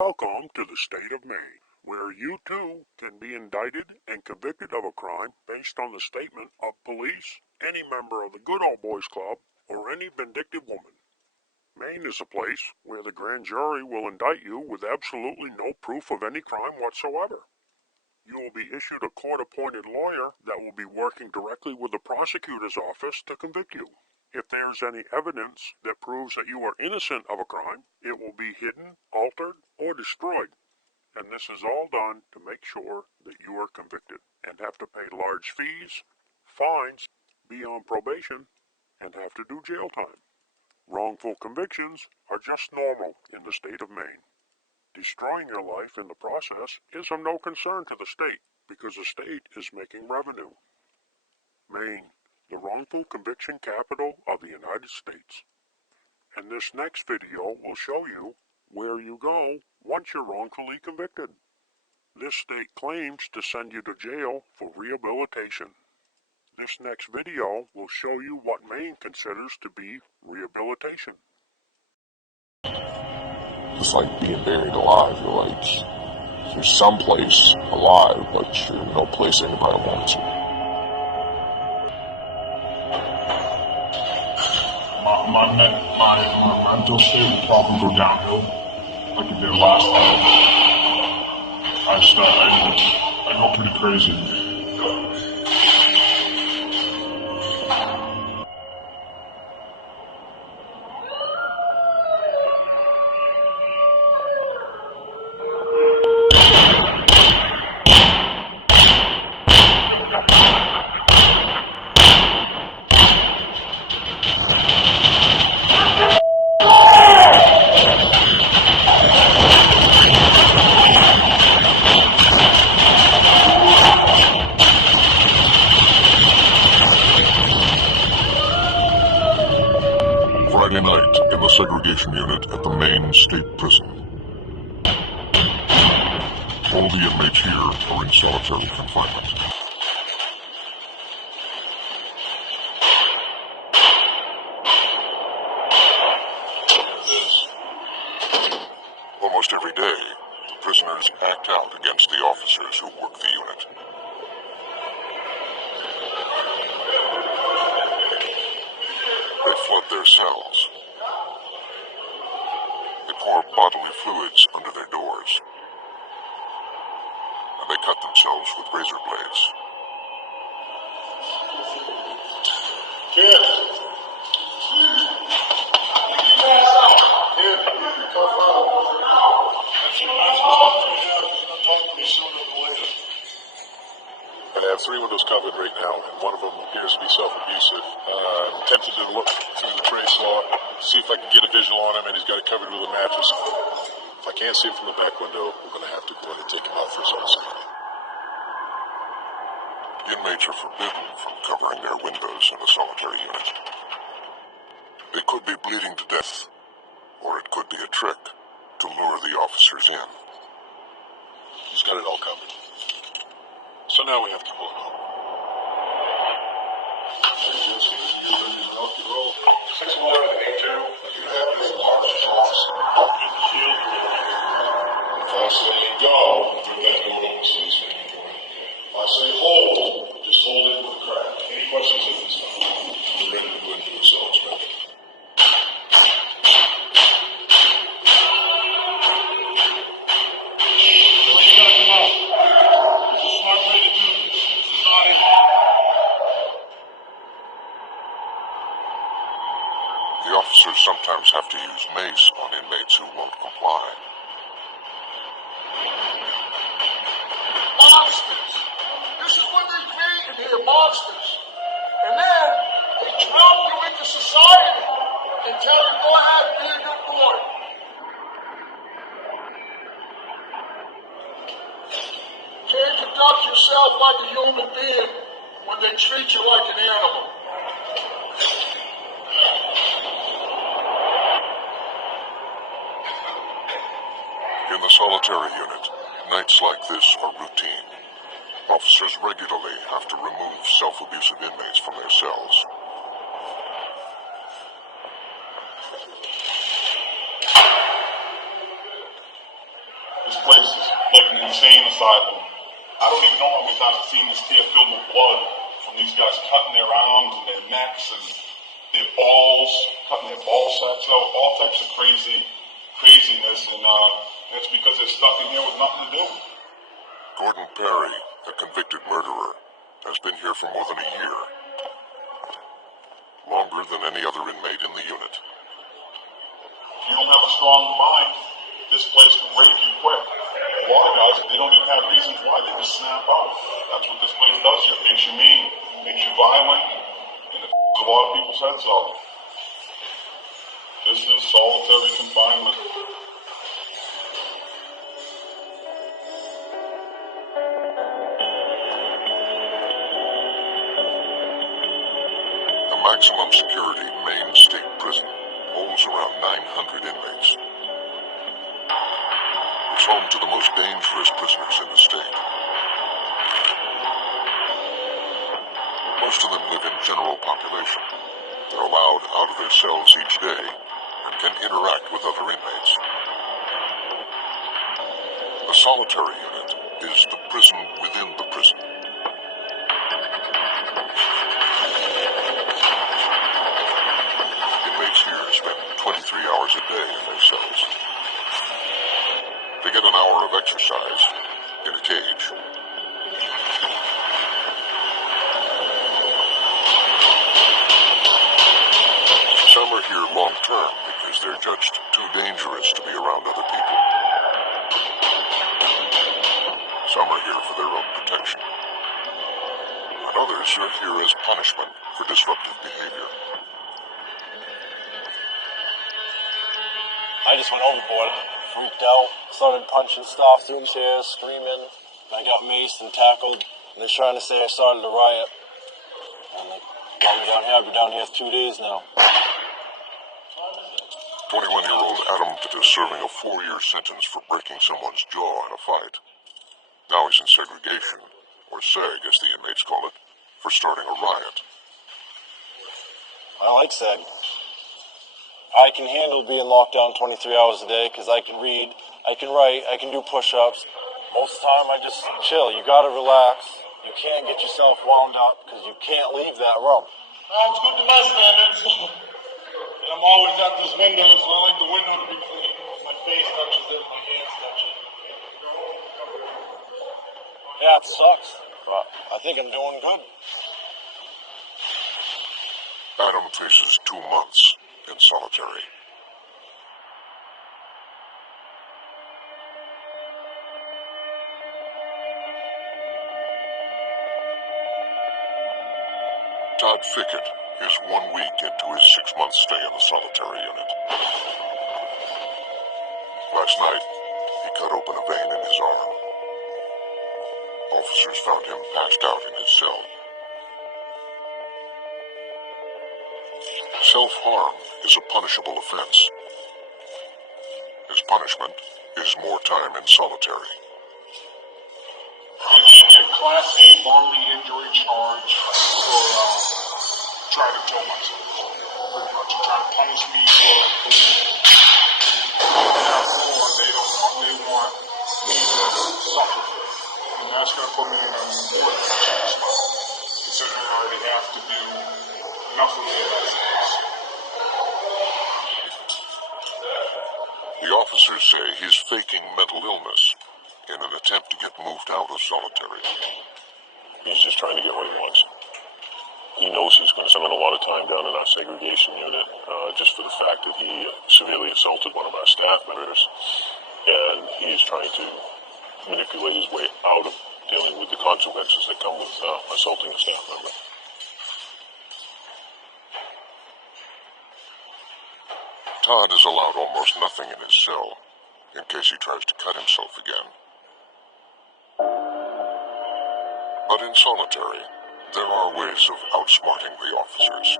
Welcome to the state of Maine, where you too can be indicted and convicted of a crime based on the statement of police, any member of the Good Old Boys Club, or any vindictive woman. Maine is a place where the grand jury will indict you with absolutely no proof of any crime whatsoever. You will be issued a court-appointed lawyer that will be working directly with the prosecutor's office to convict you. If there's any evidence that proves that you are innocent of a crime, it will be hidden, altered, or destroyed. And this is all done to make sure that you are convicted and have to pay large fees, fines, be on probation, and have to do jail time. Wrongful convictions are just normal in the state of Maine. Destroying your life in the process is of no concern to the state because the state is making revenue. Maine, the wrongful conviction capital of the United States. And this next video will show you where you go once you're wrongfully convicted. This state claims to send you to jail for rehabilitation. This next video will show you what Maine considers to be rehabilitation. It's like being buried alive. You're someplace alive, but you're no place anybody wants you. My mental state would probably go downhill like it did last time. I go pretty crazy. Friday night in the segregation unit at the Maine State Prison. All the inmates here are in solitary confinement. Almost every day, the prisoners act out against the officers who work the unit. They flood their cells. They pour bodily fluids under their doors. And they cut themselves with razor blades. I have 3 windows covered right now, and one of them appears to be self-abusive. I'm tempted to look through the tray slot, see if I can get a visual on him, and he's got it covered with a mattress. If I can't see him from the back window, we're going to have to go ahead and take him out for his own safety. Inmates are forbidden from covering their windows in a solitary unit. They could be bleeding to death, or it could be a trick to lure the officers in. He's got it all covered. So now we have to pull him out. 61182, you have this large box. Get the shield. If I say go, through that door open so he's making door. If I say hold, just hold it with a crack. Any questions at this time? We're ready to go into the cell inspection. The officers sometimes have to use mace on inmates who won't comply. Monsters! This is what they create in here, monsters. And then they drop you into society and tell you, go ahead, be a good boy. You can't conduct yourself like a human being when they treat you like an animal. In the solitary unit, nights like this are routine. Officers regularly have to remove self-abusive inmates from their cells. This place is like an insane asylum. I don't even know how many times I've seen this pier filled with blood from these guys cutting their arms and their necks and their balls, cutting their ball sacks out, all types of craziness, and it's because they're stuck in here with nothing to do. Gordon Perry, a convicted murderer, has been here for more than a year. Longer than any other inmate in the unit. If you don't have a strong mind, this place can break you quick. A lot of guys, they don't even have reasons why, they just snap out. That's what this place does to you. It makes you mean, makes you violent, and it a lot of people's heads off. This is solitary confinement. The maximum security Maine State Prison holds around 900 inmates. It's home to the most dangerous prisoners in the state. Most of them live in general population. They're allowed out of their cells each day and can interact with other inmates. The solitary unit is the prison within the prison. Inmates here spend 23 hours a day in their cells. They get an hour of exercise in a cage. Some are here long-term because they're judged too dangerous to be around other people. Some are here for their own protection. And others are here as punishment for disruptive behavior. I just went overboard, freaked out, started punching stuff through the stairs, screaming. I got maced and tackled, and they're trying to say I started a riot. And they got me down here. I've been down here 2 days now. 21-year-old Adam is serving a 4-year sentence for breaking someone's jaw in a fight. Now he's in segregation, or SEG as the inmates call it, for starting a riot. I like SEG. I can handle being locked down 23 hours a day because I can read, I can write, I can do push-ups. Most of the time I just chill. You gotta relax. You can't get yourself wound up because you can't leave that room. It's good to my standards. And I'm always at this window, so I like the window to be clean. My face touches it, my hands touch it. Yeah, it sucks, but I think I'm doing good. Adam faces 2 months in solitary. Todd Fickett is 1 week into his 6-month stay in the solitary unit. Last night, he cut open a vein in his arm. Officers found him passed out in his cell. Self-harm is a punishable offense. His punishment is more time in solitary. I'm in a Class A bodily injury charge for trying to kill myself. Pretty much, you try to punish me for therefore they want me to suffer. And that's going to put me in a more punishable spot. Considering I already have to do enough of it as it is. The officers say he's faking mental illness in an attempt to get moved out of solitary. He's just trying to get what he wants. He knows he's going to spend a lot of time down in our segregation unit just for the fact that he severely assaulted one of our staff members, and he's trying to manipulate his way out of dealing with the consequences that come with assaulting a staff member. Todd is allowed almost nothing in his cell in case he tries to cut himself again. But in solitary, there are ways of outsmarting the officers.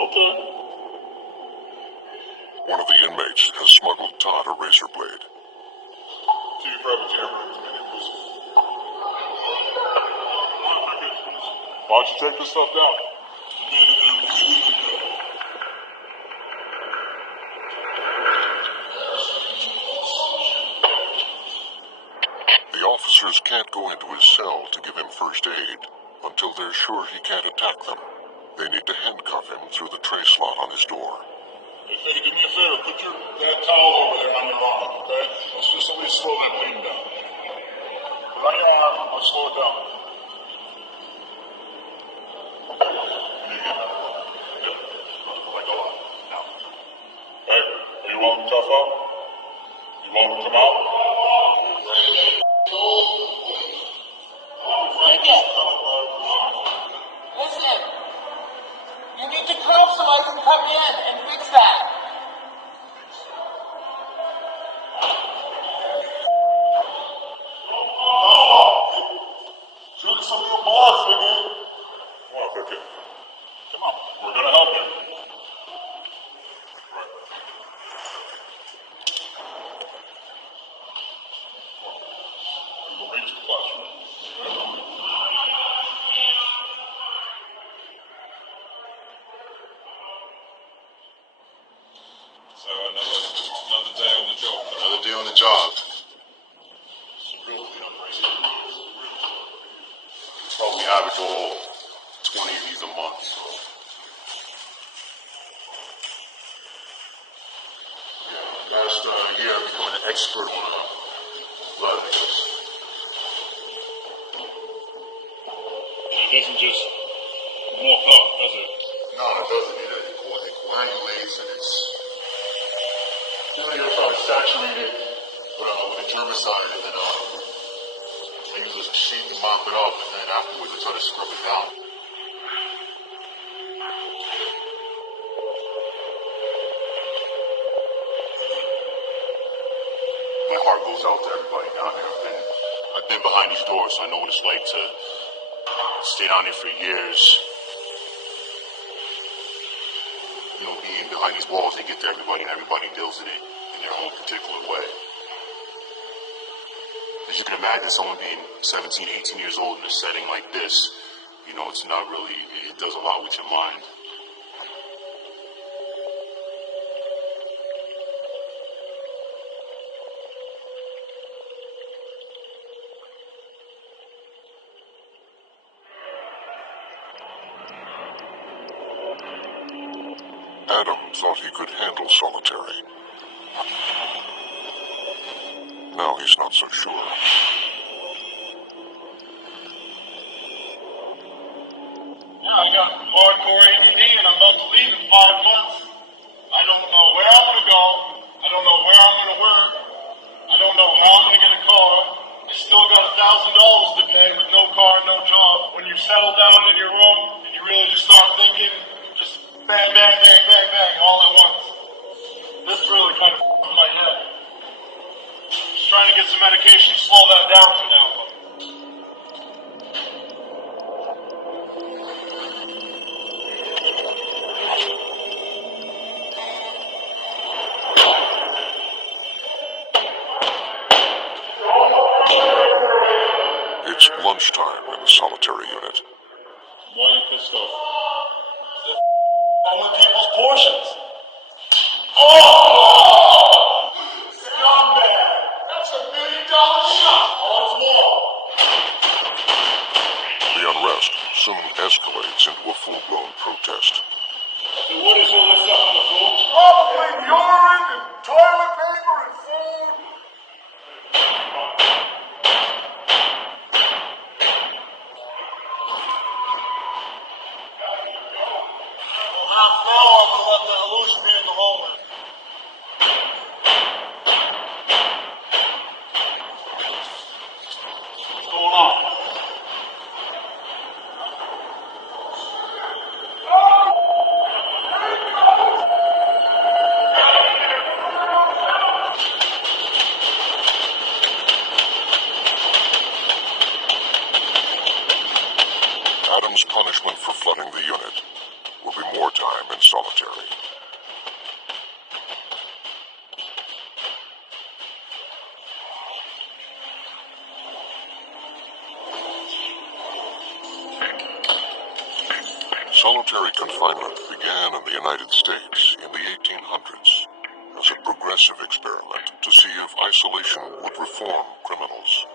Okay. One of the inmates has smuggled Todd a razor blade. To your private camera. Why don't you take this stuff down? The officers can't go into his cell to give him first aid until they're sure he can't attack them. They need to handcuff him through the tray slot on his door. Hey, Figgy, do me a favor. Put that towel over there on your arm, okay? Let's just at least slow that bleeding down. Put it on your arm. I'll slow it down. Okay. You get that. Good. Like a lot. Now. Hey, are you welcome to tough up? You welcome to come out? Listen, you need to come so I can come in and fix that. Shoot some of your blood, Figgy. Come on, Figgy. Come on. We're gonna help you. Right. We will reach the classroom. So another day on the job. Another day on the job. Real cleanup right here. Probably average all 20 of these a month. So. Yeah, last year I'm becoming an expert on a lot of this. It doesn't just mop up, does it? No, it doesn't. It coagulates and it's really probably saturated with a germicide, and then I use a sheet to mop it up, and then afterwards I try to scrub it down. My heart goes out to everybody down there. I've been behind these doors, so I know what it's like to stay down there for years. You know, being behind these walls, they get to everybody, and everybody deals with it in their own particular way. As you can imagine, someone being 17, 18 years old in a setting like this, you know, it's not really, it does a lot with your mind. Adam thought he could handle solitary. Now he's not so sure. Yeah, I got hardcore ADD and I'm about to leave in 5 months. I don't know where I'm gonna go. I don't know where I'm gonna work. I don't know how I'm gonna get a car. I still got $1,000 to pay with no car, no job. When you settle down in your room and you really just start thinking, just bang, bang, bang, bang, bang, all at once. This really kind of f***ed my head. Just trying to get some medication to slow that down for now. It's lunchtime in the solitary unit. Why are you pissed off? They're people's portions. Oh! Young man, that's $1 million shot on the wall. The unrest soon escalates into a full-blown protest. So what is all this stuff on the floor? Probably urine and toilet paper and food. Half an hour, I'm gonna let the illusion be in the hallway. What's going on? Adam's punishment for flooding the unit. will be more time in solitary. Solitary confinement began in the United States in the 1800s as a progressive experiment to see if isolation would reform criminals.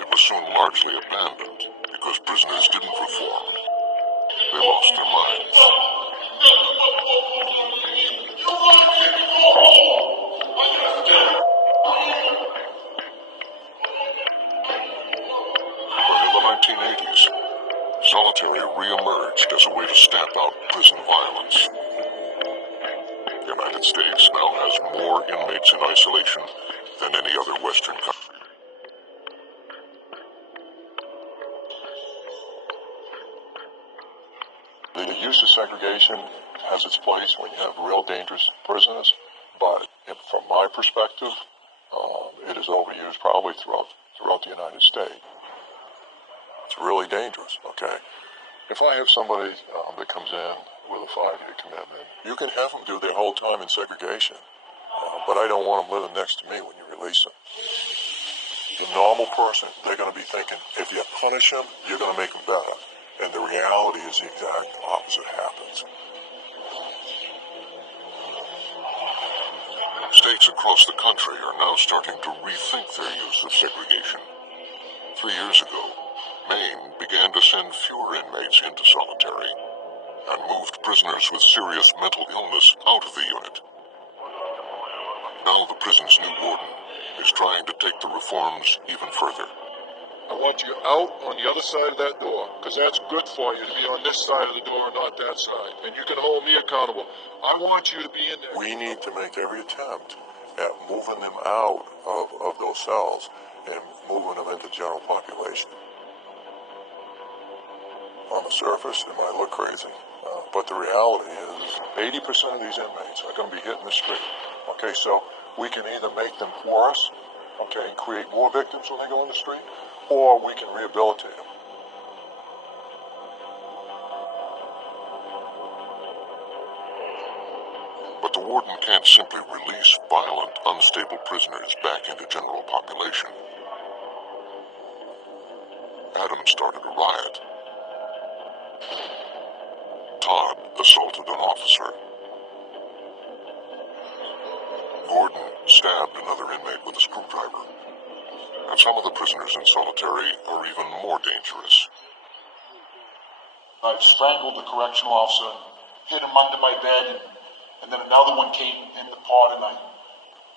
It was soon largely abandoned because prisoners didn't reform. They lost their minds. But in the 1980s, solitary re-emerged as a way to stamp out prison violence. The United States now has more inmates in isolation than any other Western country. The use of segregation has its place when you have real dangerous prisoners, but from my perspective, it is overused probably throughout the United States. It's really dangerous, okay? If I have somebody that comes in with a 5-year commitment, you can have them do their whole time in segregation, but I don't want them living next to me when you release them. The normal person, they're going to be thinking, if you punish them, you're going to make them better. And the reality is the exact opposite happens. States across the country are now starting to rethink their use of segregation. 3 years ago, Maine began to send fewer inmates into solitary and moved prisoners with serious mental illness out of the unit. Now the prison's new warden is trying to take the reforms even further. I want you out on the other side of that door, because that's good for you to be on this side of the door and not that side. And you can hold me accountable. I want you to be in there. We need to make every attempt at moving them out of those cells and moving them into general population. On the surface, it might look crazy, but the reality is 80% of these inmates are going to be hitting the street. Okay, so we can either make them worse, okay, and create more victims when they go in the street, or we can rehabilitate them. But the warden can't simply release violent, unstable prisoners back into general population. Adam started a riot. Todd assaulted an officer. Gordon stabbed another inmate with a screwdriver. And some of the prisoners in solitary are even more dangerous. I strangled the correctional officer, hid him under my bed, and then another one came in the pod and I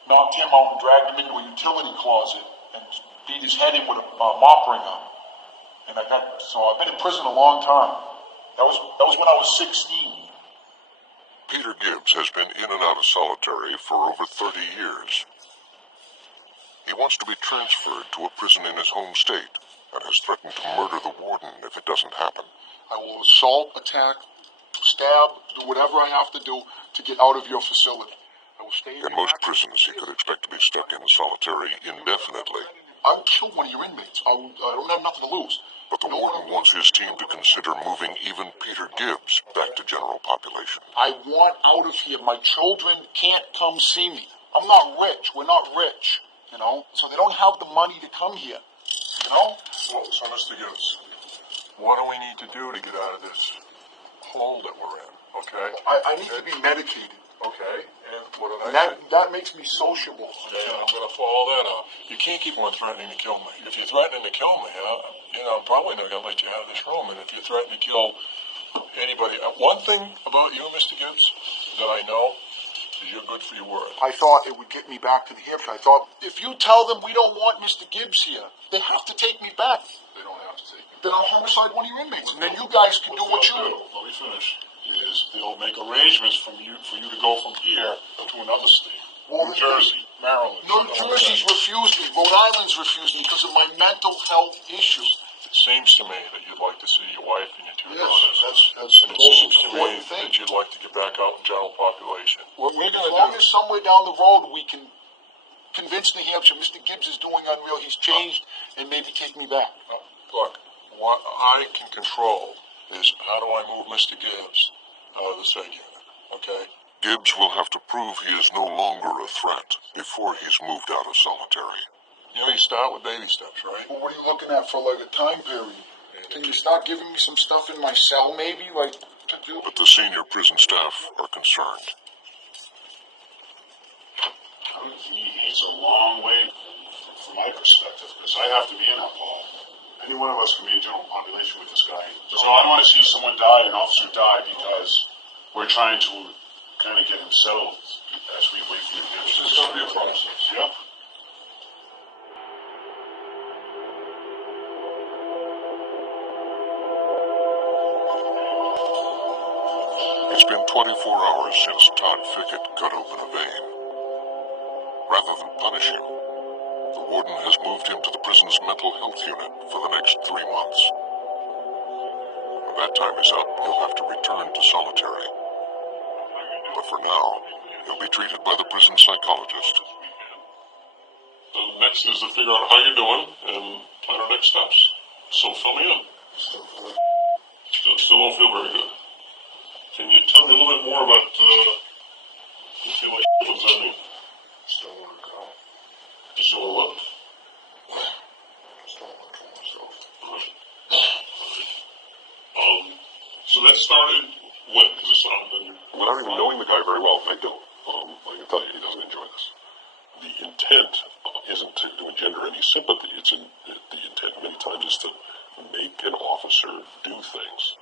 knocked him out and dragged him into a utility closet and beat his head in with a mop wringer. And so I've been in prison a long time. That was when I was 16. Peter Gibbs has been in and out of solitary for over 30 years. He wants to be transferred to a prison in his home state and has threatened to murder the warden if it doesn't happen. I will assault, attack, stab, do whatever I have to do to get out of your facility. I will stay In most prisons, he could expect to be stuck in solitary indefinitely. I will kill one of your inmates. I don't have nothing to lose. But the warden wants his team to consider moving even Peter Gibbs back to general population. I want out of here. My children can't come see me. I'm not rich. We're not rich, so they don't have the money to come here, Well, so Mr. Gibbs, what do we need to do to get out of this hole that we're in, okay? I need to be medicated. Okay, and what did I say? That makes me sociable. Okay, I'm going to follow that up. You can't keep on threatening to kill me. If you're threatening to kill me, I'm probably not going to let you out of this room. And if you threaten to kill anybody, one thing about you, Mr. Gibbs, that I know is you're good for your word. I thought it would get me back to the hip. I thought, if you tell them we don't want Mr. Gibbs here, they have to take me back. They don't have to take me. Then I'll homicide one of your inmates, and then you guys can do what you do. Let me finish. They'll make arrangements for you to go from here to another state. Well, New Jersey, Maryland. New Jersey's refused me. Rhode Island's refused me because of my mental health issues. It seems to me that you'd like to see your wife and your two Yes, daughters. that's And the it most seems to me important thing. that you'd like to get back out in general population. What we're As going long to do... as somewhere down the road we can convince New Hampshire Mr. Gibbs is doing unreal. He's changed and maybe take me back. Look, what I can control is how do I move Mr. Gibbs out of the seg unit, okay? Gibbs will have to prove he is no longer a threat before he's moved out of solitary. You know, you start with baby steps, right? Well, what are you looking at for like a time period? Can you start giving me some stuff in my cell maybe, like to do? But the senior prison staff are concerned. He's a long way from my perspective, because I have to be in that hall. Any one of us can be in general population with this guy. So I don't want to see someone die, an officer die, because we're trying to kind of get him settled as we wait for the answers. It's gonna be a process. Yep. It's been 24 hours since Todd Fickett cut open a vein. Rather than punish him, the warden has moved him to the prison's mental health unit for the next 3 months. When that time is up, he'll have to return to solitary. But for now, he'll be treated by the prison psychologist. So next is to figure out how you're doing and plan our next steps. So fill me in. Still don't feel very good. Can you tell me a little bit more about what does that mean? Still want to go. You still what? Still want to kill myself. So that started when? Because it's not. Without even knowing the guy very well, I don't. I can tell you he doesn't enjoy this. The intent isn't to engender any sympathy. The intent many times is to make an officer do things.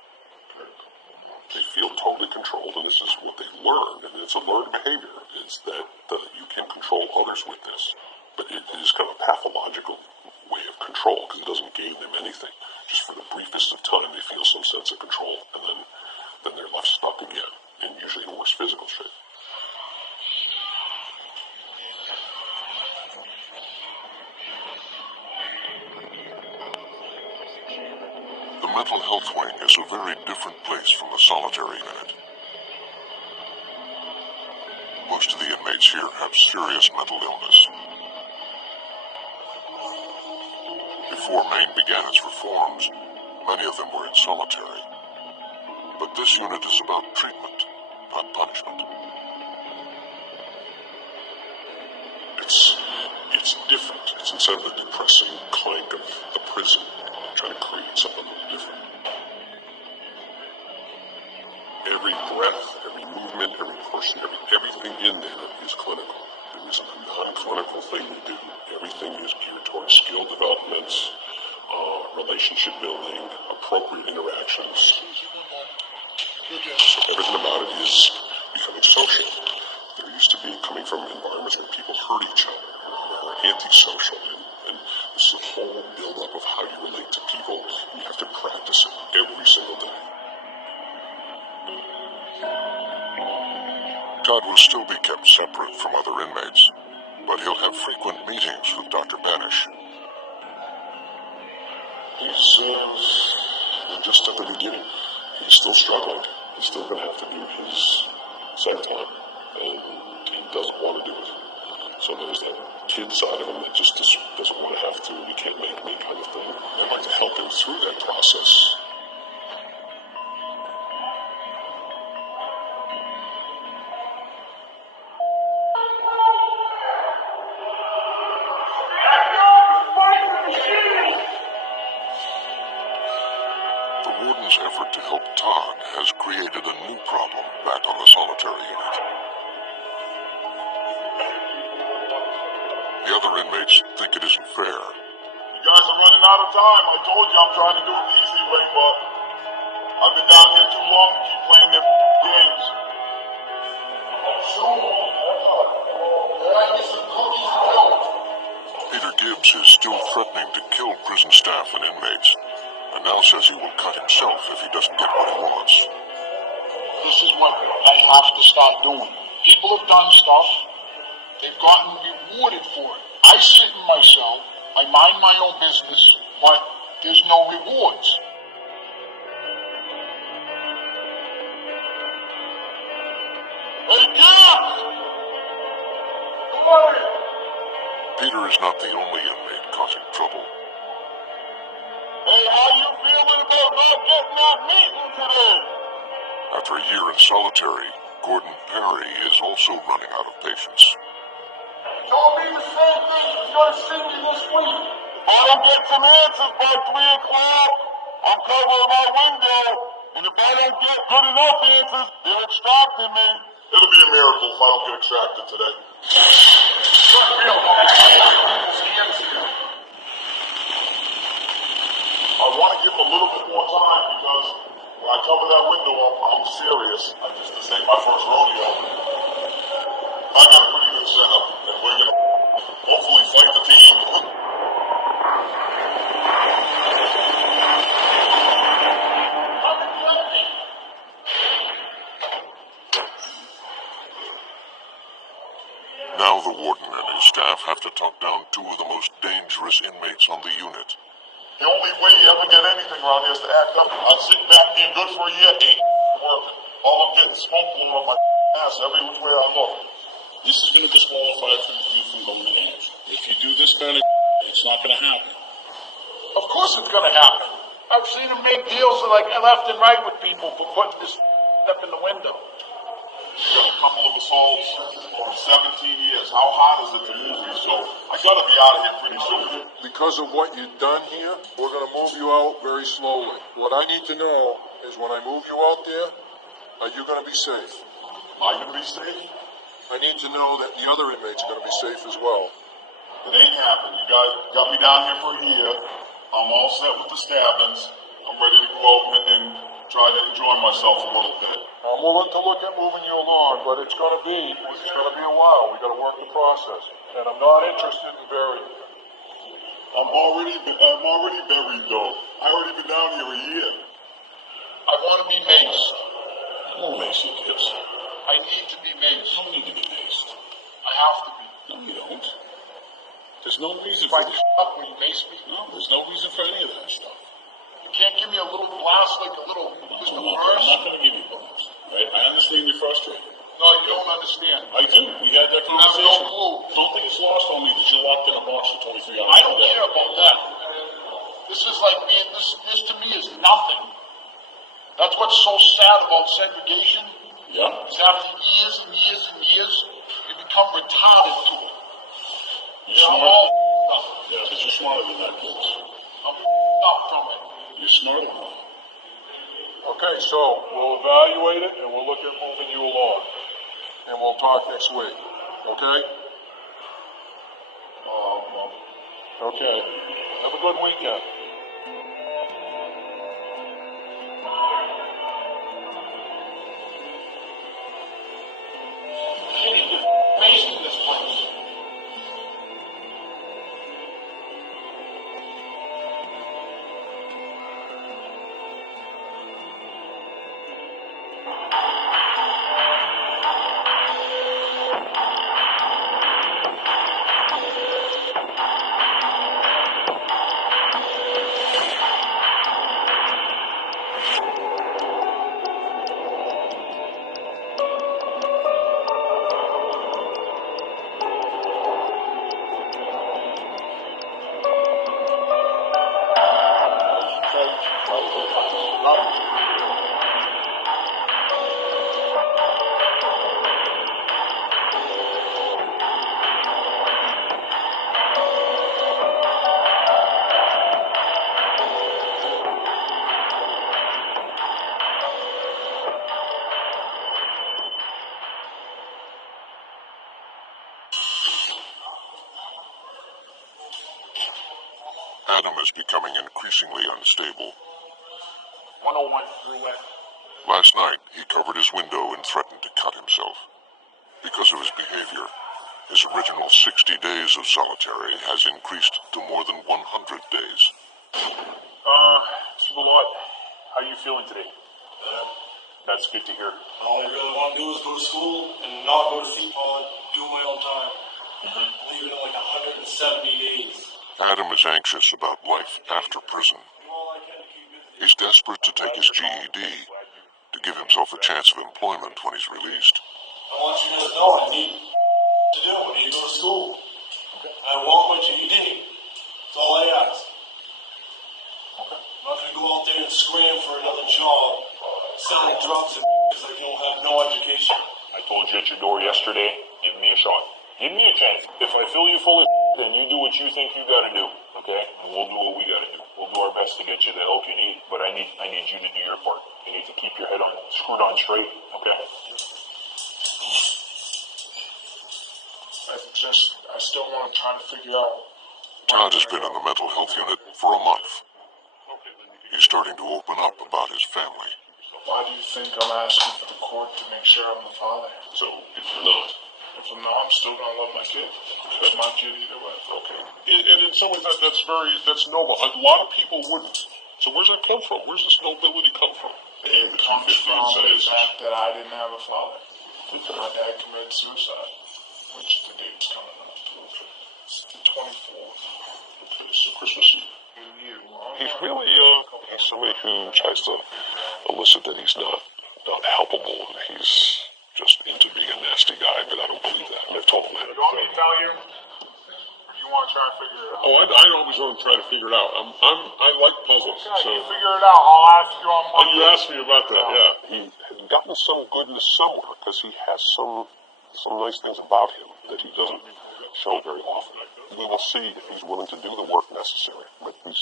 They feel totally controlled, and this is what they learn, and it's a learned behavior, is that you can control others with this. But it is kind of a pathological way of control, because it doesn't gain them anything. Just for the briefest of time, they feel some sense of control, and then they're left stuck again, and usually in worse physical shape. The mental health wing is a very different place from the solitary unit. Most of the inmates here have serious mental illness. Before Maine began its reforms, many of them were in solitary. But this unit is about treatment, not punishment. It's different. It's instead of the depressing clank of the prison, trying to create something different. Every breath, every movement, every person, everything in there is clinical. There isn't a non-clinical thing we do. Everything is geared towards skill developments, relationship building, appropriate interactions. So everything about it is becoming social. They're used to being coming from environments where people hurt each other, or are antisocial, and this is a whole build-up of how you relate to people. And you have to practice it every single day. Todd will still be kept separate from other inmates, but he'll have frequent meetings with Dr. Banish. He's just at the beginning. He's still struggling. He's still going to have to do his seg time, and he doesn't want to do it. So there's that kid side of him that just doesn't want to have to. You can't make me kind of thing. I'd like to help him through that process. The warden's effort to help Todd has created a new problem back on the solitary unit. The other inmates think it isn't fair. You guys are running out of time. I told you I'm trying to do it the easy way, but I've been down here too long to keep playing their games. Peter Gibbs is still threatening to kill prison staff and inmates, and now says he will cut himself if he doesn't get what he wants. This is what I have to start doing. People have done stuff. They've gotten rewarded for it. I sit in my cell. I mind my own business, but there's no rewards. Hey, Gibbs! Come on in. Peter is not the only inmate causing trouble. Hey, how you feeling about not getting that meeting today? After a year in solitary, Gordon Perry is also running out of patience. Told me the same thing. He's gonna see me this week. If I don't get some answers by 3 o'clock, I'm covering my window. And if I don't get good enough answers, they're extracting me. It'll be a miracle if I don't get extracted today. I want to give him a little bit more time because when I cover that window up, I'm serious. This ain't my first rodeo. I got a pretty good setup, and we're gonna hopefully fight the team. Now the warden and his staff have to talk down two of the most dangerous inmates on the unit. The only way you ever get anything around here is to act up. I'm sitting back being good for a year, ain't working. All I'm getting smoke blowing up my ass every which way I look. This is going to disqualify you from going to hands. If you do this kind of it's not going to happen. Of course it's gonna happen. I've seen him make deals like left and right with people for putting this up in the window. Got a couple of assaults over 17 years. How hard is it to move me? So I gotta be out of here pretty soon. Because of what you've done here, we're going to move you out very slowly. What I need to know is when I move you out there, are you going to be safe? Am I gonna be safe? I need to know that the other inmates are going to be safe as well. It ain't happening. You guys got me down here for a year. I'm all set with the stabbings. I'm ready to go out and try to enjoy myself a little bit. I'm willing to look at moving you along, but it's going to be a while. We got to work the process. And I'm not interested in burying you. I'm already buried though. I already been down here a year. I want to be maced. I won't make you kids. I need to be maced. You don't need to be maced. I have to be. No, you don't. There's no reason If for I this. get up when you mace me, No, there's no reason for any of that stuff. you can't give me a little blast like a little just a I'm not burst. going to give you bombs. Right? I understand you're frustrated. No, you don't understand. I do. We had that You have no conversation. clue. Don't think it's lost on me that you're locked in a box for 23 hours. I don't care about that. This is like being this to me is nothing. That's what's so sad about segregation. Yeah? Is after years and years and years, you become retarded to it. You're I'm smart. all up. Yeah, but you're smarter than that, kids. I'm up from it. You're smarter than that. Okay, so we'll evaluate it and we'll look at moving you along. And we'll talk next week. Okay? Okay. Have a good weekend. I need to face this place. Adam is becoming increasingly unstable. 101 through it. Last night, he covered his window and threatened to cut himself. Because of his behavior, his original 60 days of solitary has increased to more than 100 days. It's a lot. How are you feeling today? That's good to hear. All I really want to do is go to school and not go to CPOD, do my own time. Leave it in like 170 days. Adam is anxious about life after prison. He's desperate to take his GED to give himself a chance of employment when he's released. I want you guys to know I need to do. I need to go to school. I won't yesterday, give me a shot. Give me a chance. If I fill you full of then you do what you think you gotta do, okay? And we'll do what we gotta do. We'll do our best to get you the help you need, but I need you to do your part. You need to keep your head on, screwed on straight, okay? I still want to try to figure out. Todd has been in the mental health unit for a month. He's starting to open up about his family. Why do you think I'm asking for the court to make sure I'm the father? So, if you're not, If I'm not, I'm still gonna love my kid. It's my kid either way. okay. And in some ways, that's noble. A lot of people wouldn't. So where's that come from? Where's this nobility come from? It comes from the fact that I didn't have a father. My dad committed suicide, which the date's coming up. It's the 24th. Okay, so Christmas Eve. He's really he's somebody who tries to elicit that he's not helpable. He's just into being a nasty guy, but I don't believe that. I've told him that. You want me to tell you? Or do you want to try to figure it out? Oh, I always want to try to figure it out. I like puzzles. Okay, So you figure it out. I'll ask you on and Monday. you asked me about that, yeah. He has gotten some goodness somewhere because he has some nice things about him that he doesn't show very often. We will see if he's willing to do the work necessary, but he's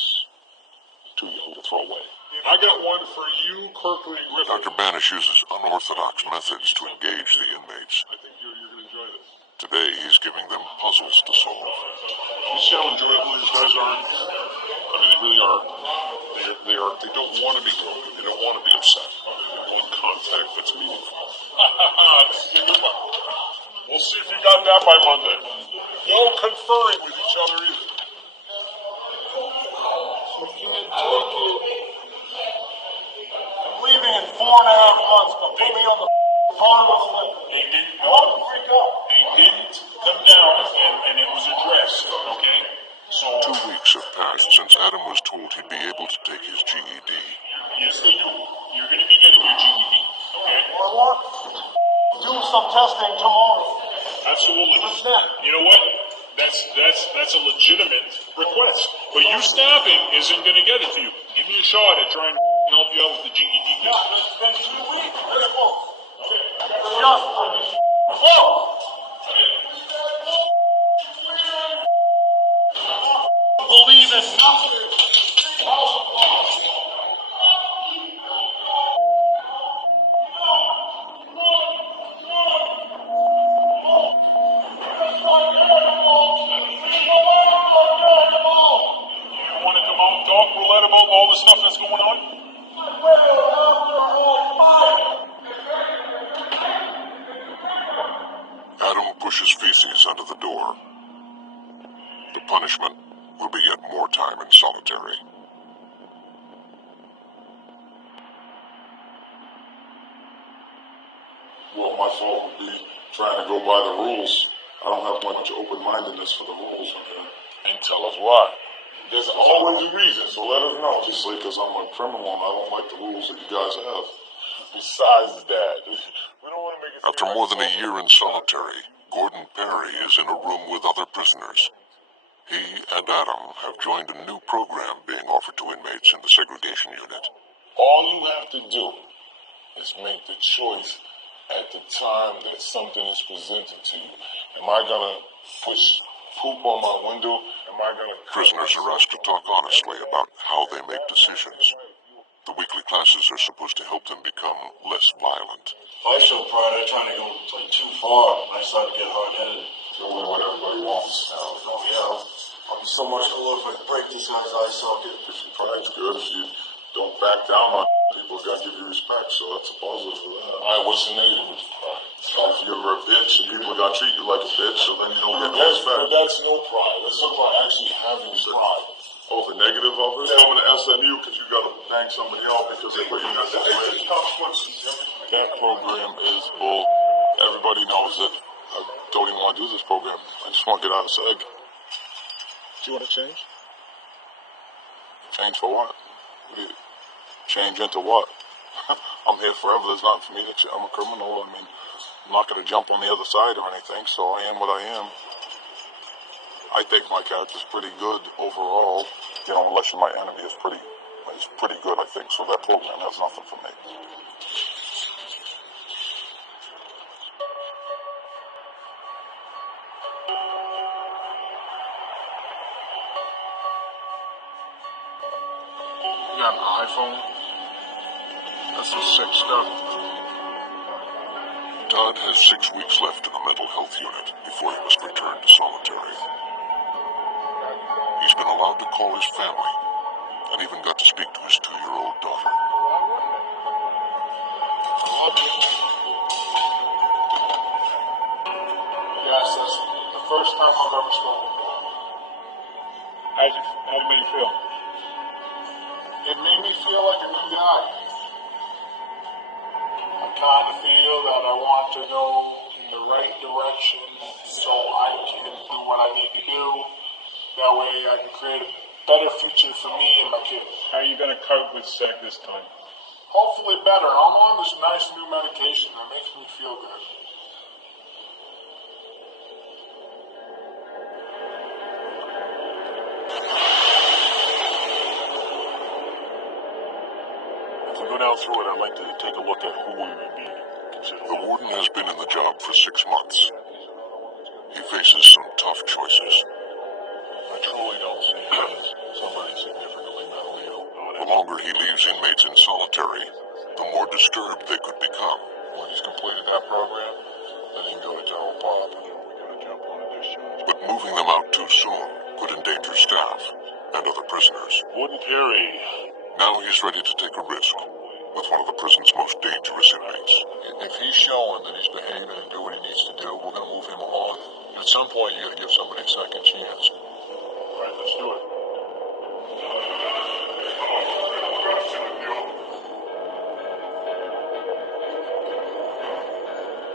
too young to throw away. I got one for you, Kirkley Griffith. Dr. Banish uses unorthodox methods to engage the inmates. I think you're going to enjoy this. Today, he's giving them puzzles to solve. You see how enjoyable these guys are? I mean, they really are. They don't want to be broken. They don't want to be upset. They want contact that's meaningful. This is a good one. We'll see if you got that by Monday. No conferring with each other either. I'm leaving in 4.5 months, but put me on the phone with me. They didn't come down and it was addressed, okay? So, 2 weeks have passed since Adam was told he'd be able to take his GED. yes they do. You're going to be getting your GED, okay? Do some testing tomorrow. Absolutely. What's that? You know what? That's a legitimate request. But you snapping isn't going to get it to you. Give me a shot at trying to help you out with the GED thing. It's been 2 weeks. Let's go. Just whoa! Believe in nothing. You want to come out and talk roulette about all the stuff that's going on? Adam pushes feces under the door. The punishment will be yet more time in solitary. Well, my fault would be trying to go by the rules. I don't have much open-mindedness for the rules. And tell us why. There's always a reason, so let us know. Obviously, because I'm a criminal and I don't like the rules that you guys have. Besides that, we don't want to make it After more than a year in solitary, Gordon Perry is in a room with other prisoners. He and Adam have joined a new program being offered to inmates in the segregation unit. All you have to do is make the choice at the time that something is presented to you. Am I going to push poop on my window? Am I going to... Prisoners are asked to talk honestly about how they make decisions. The weekly classes are supposed to help them become less violent. I show pride. I try to go too far. I start to get hard-headed. Doing what everybody wants. Oh yeah, I'll be so much cooler if I break these guy's eye socket. If your pride's good, if you don't back down on people, got to give you respect, so that's a positive for that. All right, what's the negative with pride? If you're a bitch and people got to treat you like a bitch, so then you don't get no respect. But that's no pride. Let's talk about actually having pride. Oh, the negative of it? Coming to SMU because you got to bang somebody else because they put you in that situation. That program is bull. Everybody knows it. I don't even want to do this program. I just want to get out of SEG. Do you want to change? Change for what? Change into what? I'm here forever. There's nothing for me to change. I'm a criminal. I mean, I'm not going to jump on the other side or anything, so I am what I am. I think my character's pretty good overall. You know, unless my enemy is pretty good, I think. So that program has nothing for me. got an iPhone. That's some sick stuff. Todd has 6 weeks left in the mental health unit before he must return to solitary. He's been allowed to call his family and even got to speak to his 2-year-old daughter. Yes, that's the first time I've ever spoken to him. How did it make you feel? It made me feel like a new guy. I kind of feel that I want to go in the right direction so I can do what I need to do. That way I can create a better future for me and my kids. How are you going to cope with SEG this time? Hopefully better. I'm on this nice new medication that makes me feel good. If we go down through it, I'd like to take a look at who we would be considered. The warden has been in the job for 6 months. He faces some tough choices. I truly don't see him as somebody significantly mentally ill. The longer he leaves inmates in solitary, the more disturbed they could become. When he's completed that program, then he can go to general pop. We gotta jump on a discharge. But moving them out too soon could endanger staff and other prisoners. Warden Perry. Now he's ready to take a risk with one of the prison's most dangerous inmates. If he's showing that he's behaving and doing what he needs to do, we're going to move him along. At some point, you got to give somebody a second chance. All right, let's do it.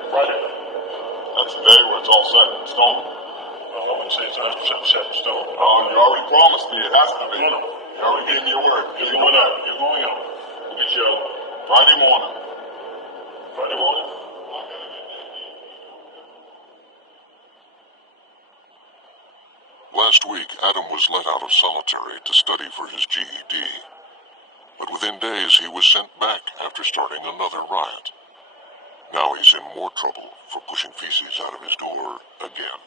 Right. That's the day where it's all set in stone. Well, I wouldn't say it's 100% set in stone. Oh, you already promised me it has to be. No. You already gave me your word. You're going out. You're going out. We'll get you out Friday morning. Friday morning. Last week, Adam was let out of solitary to study for his GED. But within days, he was sent back after starting another riot. Now he's in more trouble for pushing feces out of his door again.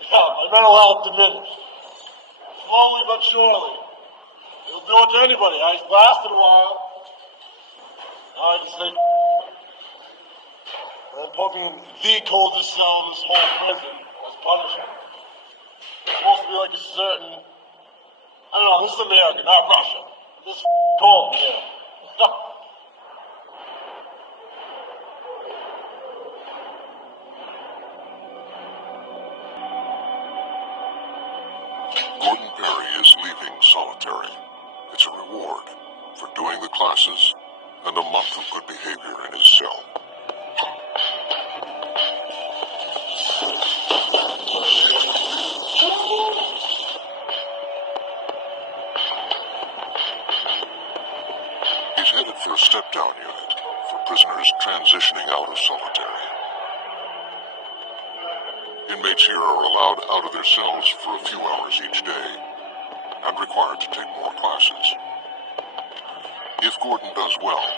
Yeah, my mental health diminished. Slowly but surely. It'll do it to anybody. I lasted a while. Now I can say and put me in the coldest cell in this whole prison as punishment. It's supposed to be like a certain, I don't know, this is America, not Russia. This is cold here. Gordon Perry is leaving solitary. It's a reward for doing the classes and a month of good behavior in his cell. He's headed for a step-down unit for prisoners transitioning out of solitary. Inmates here are allowed out of their cells for a few hours each day and required to take more classes. If Gordon does well,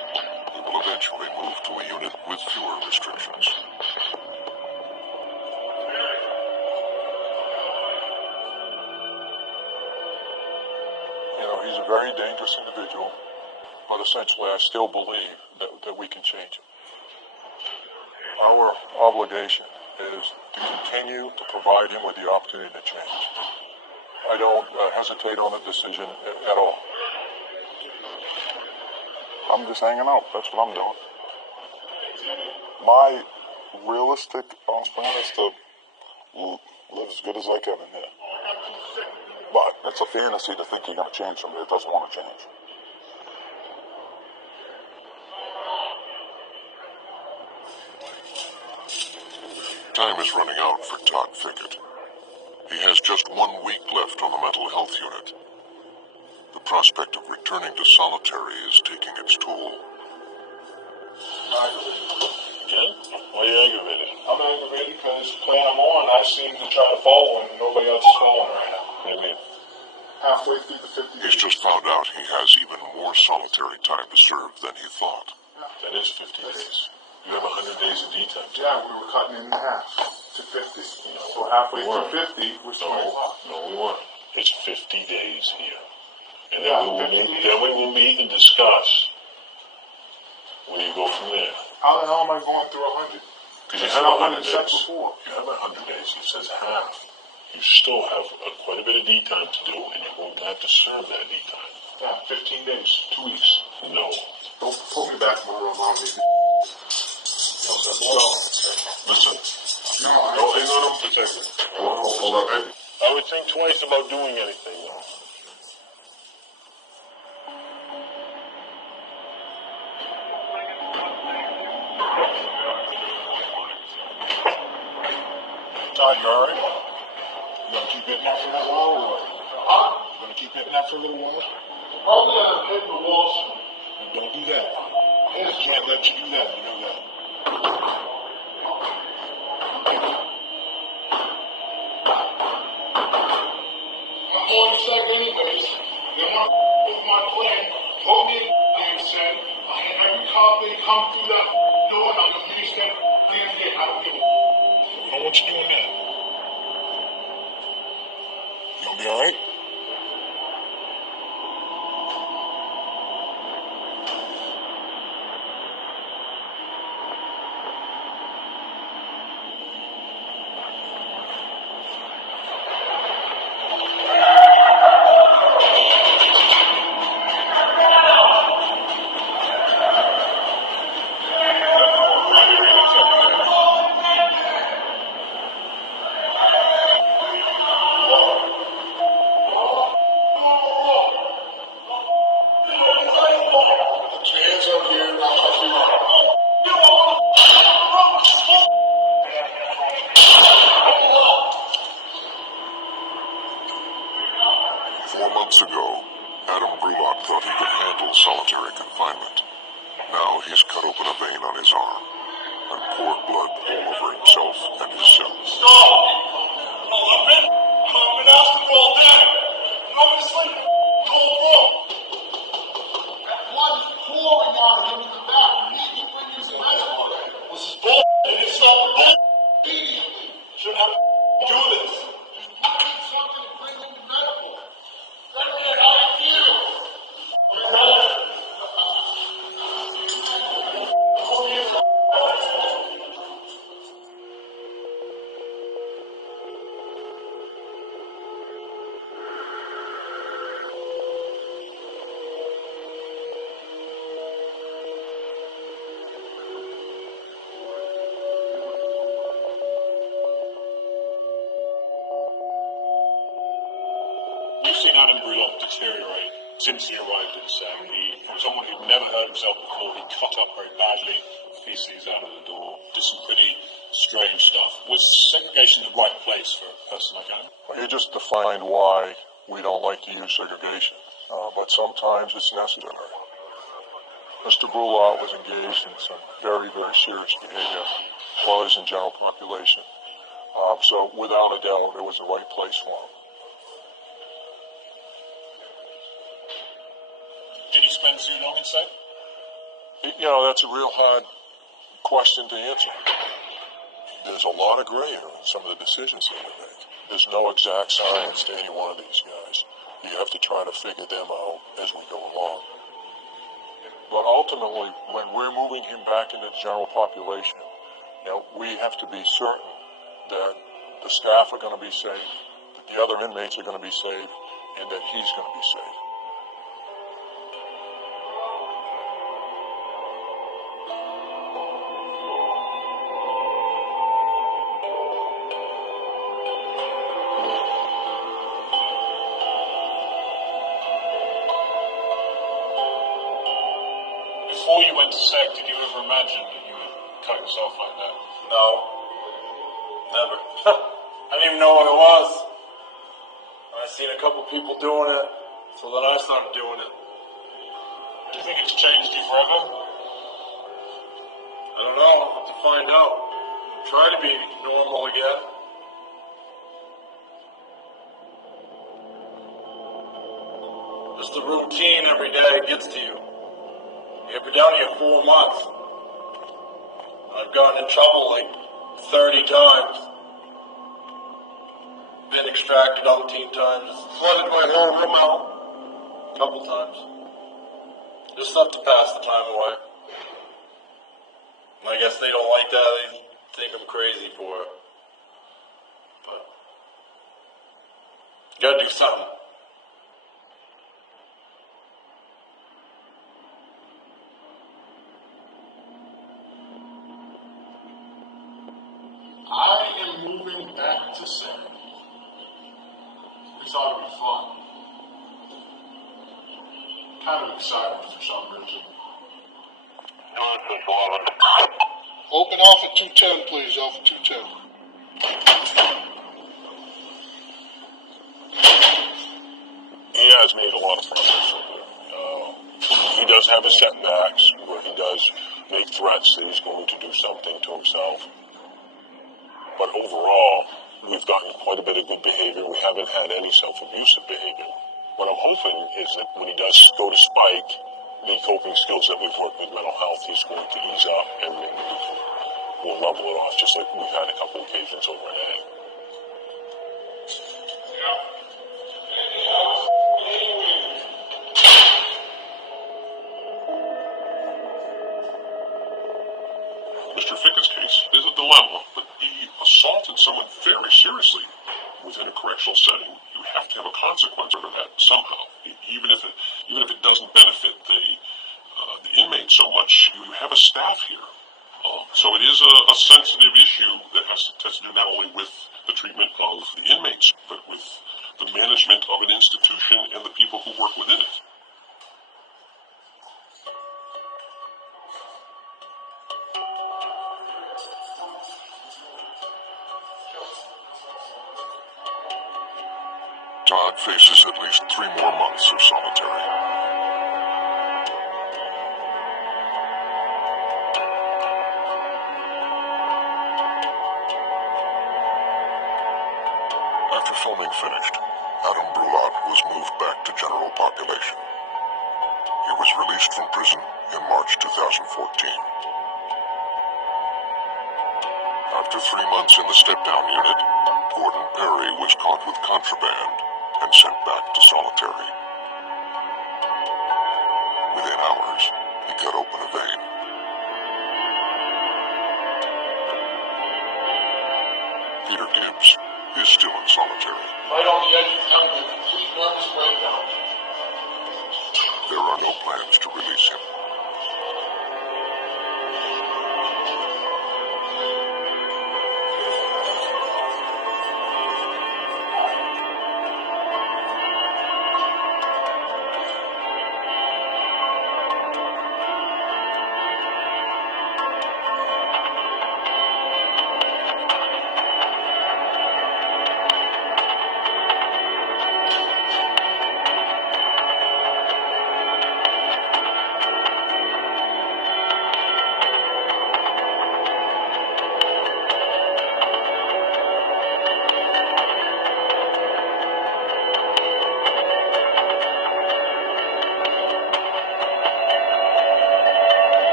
he will eventually move to a unit with fewer restrictions. You know, he's a very dangerous individual, but essentially I still believe that we can change him. Our obligation is to continue to provide him with the opportunity to change. I don't hesitate on a decision at all. I'm just hanging out. That's what I'm doing. My realistic plan is to live as good as I can in here. But it's a fantasy to think you're going to change somebody that doesn't want to change. Time is running out for Todd Fickett. He has just 1 week left on the mental health unit. The prospect of returning to solitary is taking its toll. Again? Why are you aggravated? I'm aggravated because the plan I'm on, I seem to try to follow and nobody else is following right now. What do you mean? Halfway through the 50 He's days. just found out he has even more solitary time to serve than he thought. That is 50 days. You have 100 days of detent. Yeah, we were cutting it in half to 50. So halfway through 50, we're still No, we weren't. It's 50 days here. And then we will meet and discuss where you go from there. How the hell am I going through 100? Because you It's have not 100 what it said days. before. You have 100 days. He says half. You still have quite a bit of D time to do, and you're going to have to serve that D time. Yeah, 15 days, 2 weeks. No. Don't put me back where I'm on me. Listen. No, Don't hang on for a second. hold on, baby. I would think twice about doing anything, though. Todd, you alright? You gonna keep hitting that for a little while or what? You gonna keep hitting that for a little while? Probably gonna hit the walls. And don't do that. I can't let you do that, you know that. I'm going to check anyways. They're not with my plan. Told me and said, every cop they come through that door, I'm gonna use that damn hit. I don't give a I don't want you doing that. You gonna be alright? Put your hands up here and I'll cut you off. 4 months ago, Adam Brulot thought he could handle solitary confinement. Now he's cut open a vein on his arm and poured blood all over himself and his cell. Stop! I've been asking for all day. Nobody's sleeping in the cold room. That blood is pouring out of him in the back. We need to bring you some medical. This is bullshit. You stop the bullshit immediately. Shouldn't have to do this. I need something to bring him to medical. Better man, how do you feel? We've seen Adam Brulot deteriorate since he arrived in SAG. From someone who'd never hurt himself before, he cut up very badly, feces out of the door, did some pretty strange stuff. Was segregation the right place for a person like Adam? Well, you just defined why we don't like to use segregation, but sometimes it's necessary. Mr. Brulot was engaged in some very, very serious behavior while he was in general population. So without a doubt, it was the right place for him. Did he spend too long in SAG? You know, that's a real hard question to answer. There's a lot of gray area in some of the decisions that we make. There's no exact science to any one of these guys. You have to try to figure them out as we go along. But ultimately, when we're moving him back into the general population, you know, we have to be certain that the staff are going to be safe, that the other inmates are going to be safe, and that he's going to be safe. Before you went to SAG, did you ever imagine that you would cut yourself like that? No. Never. I didn't even know what it was. I seen a couple people doing it, so then I started doing it. Do you think it's changed you forever? I don't know. I'll have to find out. Try to be normal again. Just the routine every day gets to you. You've been down here 4 months. I've gotten in trouble like 30 times. Been extracted umpteen times. Flooded my whole room out. couple times. Just stuff to pass the time away. And I guess they don't like that. They think I'm crazy for it. But you gotta do something. I am moving back to Sam. This ought to be fun. Kind of excited for some reason. Open Alpha 210, please. Alpha 210. He has made a lot of progress. He does have his setbacks where he does make threats that he's going to do something to himself. But overall, we've gotten quite a bit of good behavior. We haven't had any self-abusive behavior. What I'm hoping is that when he does go to spike, the coping skills that we've worked with mental health, he's going to ease up and maybe we'll level it off just like we've had a couple occasions over in A. Mr. Fickett's case is a dilemma, but he assaulted someone very seriously within a correctional setting. You have to have a consequence for that somehow, even if it doesn't benefit the inmate so much. You have a staff here, so it is a sensitive issue that has to do not only with the treatment of the inmates, but with the management of an institution and the people who work within it. Todd faces at least 3 more months of solitary. After filming finished, Adam Brulat was moved back to general population. He was released from prison in March 2014. After 3 months in the step-down unit, Gordon Perry was caught with contraband and sent back to solitary. Within hours, he cut open a vein. Peter Gibbs is still in solitary. Right on the edge of town with a complete nervous breakdown. There are no plans to release him.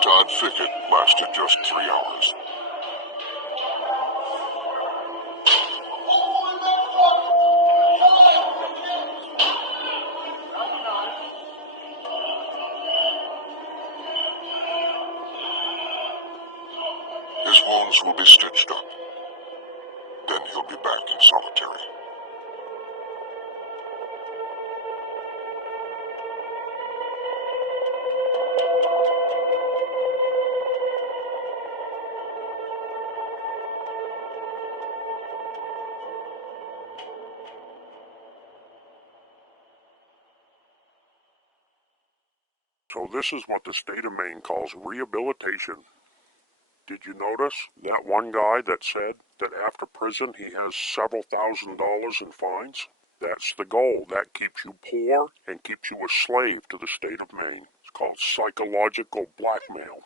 Todd Fickett lasted just 3 hours. His wounds will be stitched up. Then he'll be back in solitary. So this is what the state of Maine calls rehabilitation. Did you notice that one guy that said that after prison he has several $1,000s in fines? That's the goal. That keeps you poor and keeps you a slave to the state of Maine. It's called psychological blackmail.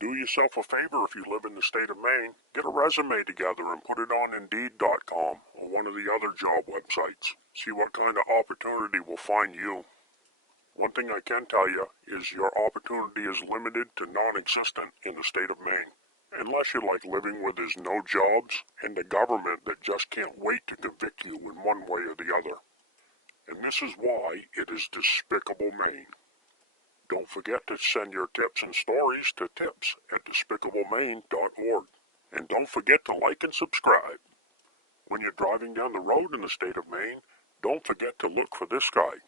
Do yourself a favor if you live in the state of Maine. Get a resume together and put it on Indeed.com or one of the other job websites. See what kind of opportunity will find you. One thing I can tell you is your opportunity is limited to non-existent in the state of Maine. Unless you like living where there's no jobs and a government that just can't wait to convict you in one way or the other. And this is why it is Despicable Maine. Don't forget to send your tips and stories to tips@despicablemaine.org. And don't forget to like and subscribe. When you're driving down the road in the state of Maine, don't forget to look for this guy.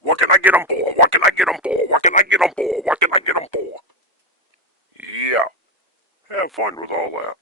What can I get him for? What can I get him for? What can I get him for? What can I get him for? Yeah, have fun with all that.